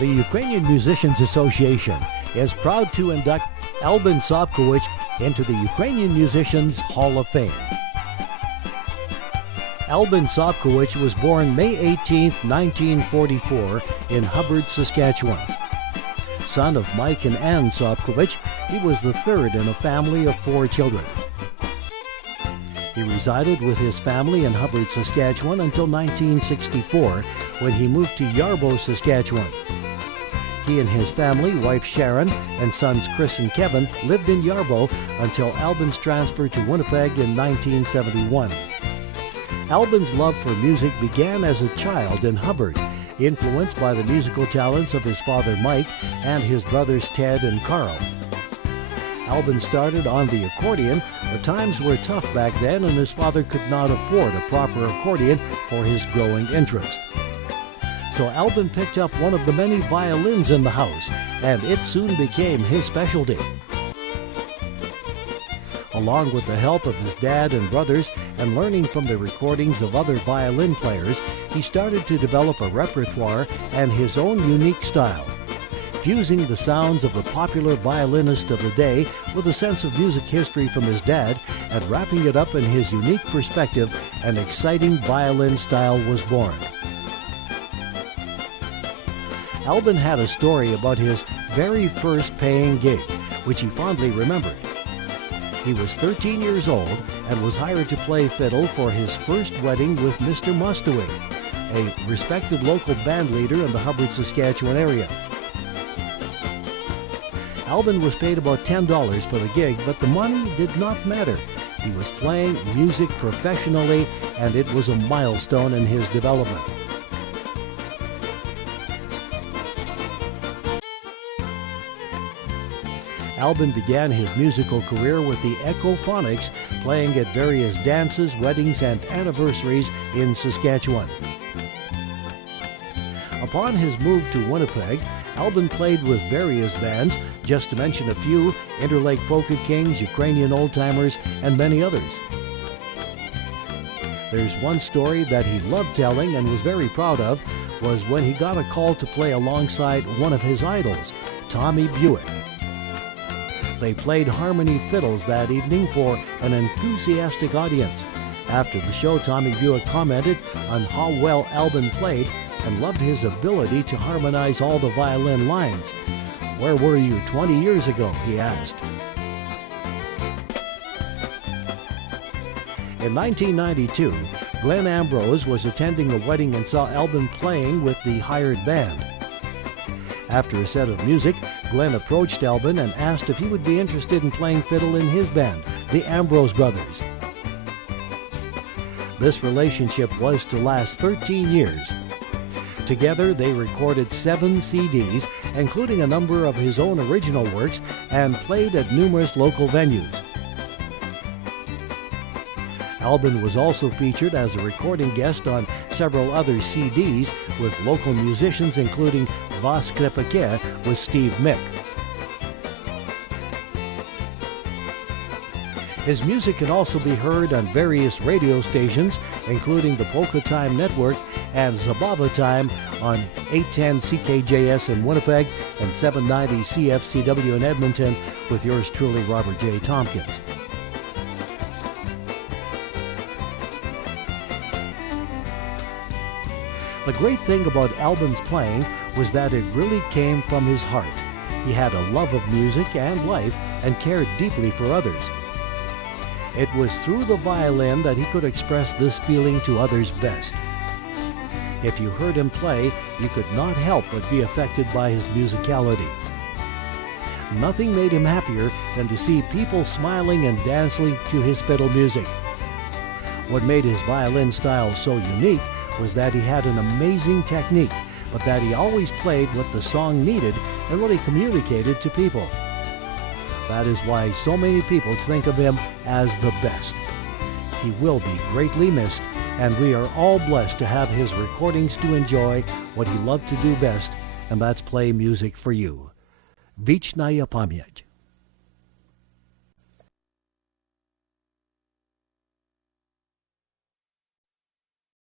The Ukrainian Musicians Association is proud to induct Albin Sobkowich into the Ukrainian Musicians Hall of Fame. Albin Sobkowich was born May 18, 1944 in Hubbard, Saskatchewan. Son of Mike and Ann Sobkowich, he was the third in a family of 4 children. He resided with his family in Hubbard, Saskatchewan until 1964, when he moved to Yarbough, Saskatchewan. He and his family, wife Sharon, and sons Chris and Kevin, lived in Yarbough until Albin's transfer to Winnipeg in 1971. Albin's love for music began as a child in Hubbard, influenced by the musical talents of his father Mike and his brothers Ted and Carl. Albin started on the accordion, but times were tough back then and his father could not afford a proper accordion for his growing interest. So Albin picked up one of the many violins in the house, and it soon became his specialty. Along with the help of his dad and brothers and learning from the recordings of other violin players, he started to develop a repertoire and his own unique style, fusing the sounds of the popular violinist of the day with a sense of music history from his dad and wrapping it up in his unique perspective. An exciting violin style was born. Albin had a story about his very first paying gig, which he fondly remembered. He was 13 years old and was hired to play fiddle for his first wedding with Mr. Mustaway, a respected local band leader in the Hubbard, Saskatchewan area. Albin was paid about $10 for the gig, but the money did not matter. He was playing music professionally, and it was a milestone in his development. Albin began his musical career with the Echophonics, playing at various dances, weddings, and anniversaries in Saskatchewan. Upon his move to Winnipeg, Albin played with various bands, just to mention a few: Interlake Polka Kings, Ukrainian Old Timers, and many others. There's one story that he loved telling and was very proud of, was when he got a call to play alongside one of his idols, Tommy Buick. They played harmony fiddles that evening for an enthusiastic audience. After the show, Tommy Buick commented on how well Albin played and loved his ability to harmonize all the violin lines. "Where were you 20 years ago?" he asked. In 1992, Glenn Ambrose was attending a wedding and saw Albin playing with the hired band. After a set of music, Glenn approached Albin and asked if he would be interested in playing fiddle in his band, the Ambrose Brothers. This relationship was to last 13 years. Together, they recorded 7 CDs, including a number of his own original works, and played at numerous local venues. Albin was also featured as a recording guest on several other CDs with local musicians, including Vas Krepake with Steve Mick. His music can also be heard on various radio stations, including the Polka Time Network and Zabava Time on 810 CKJS in Winnipeg and 790 CFCW in Edmonton, with yours truly, Robert J. Tompkins. The great thing about Albin's playing was that it really came from his heart. He had a love of music and life and cared deeply for others. It was through the violin that he could express this feeling to others best. If you heard him play, you could not help but be affected by his musicality. Nothing made him happier than to see people smiling and dancing to his fiddle music. What made his violin style so unique was that he had an amazing technique, but that he always played what the song needed and really communicated to people. That is why so many people think of him as the best. He will be greatly missed, and we are all blessed to have his recordings to enjoy what he loved to do best, and that's play music for you. Вечная память.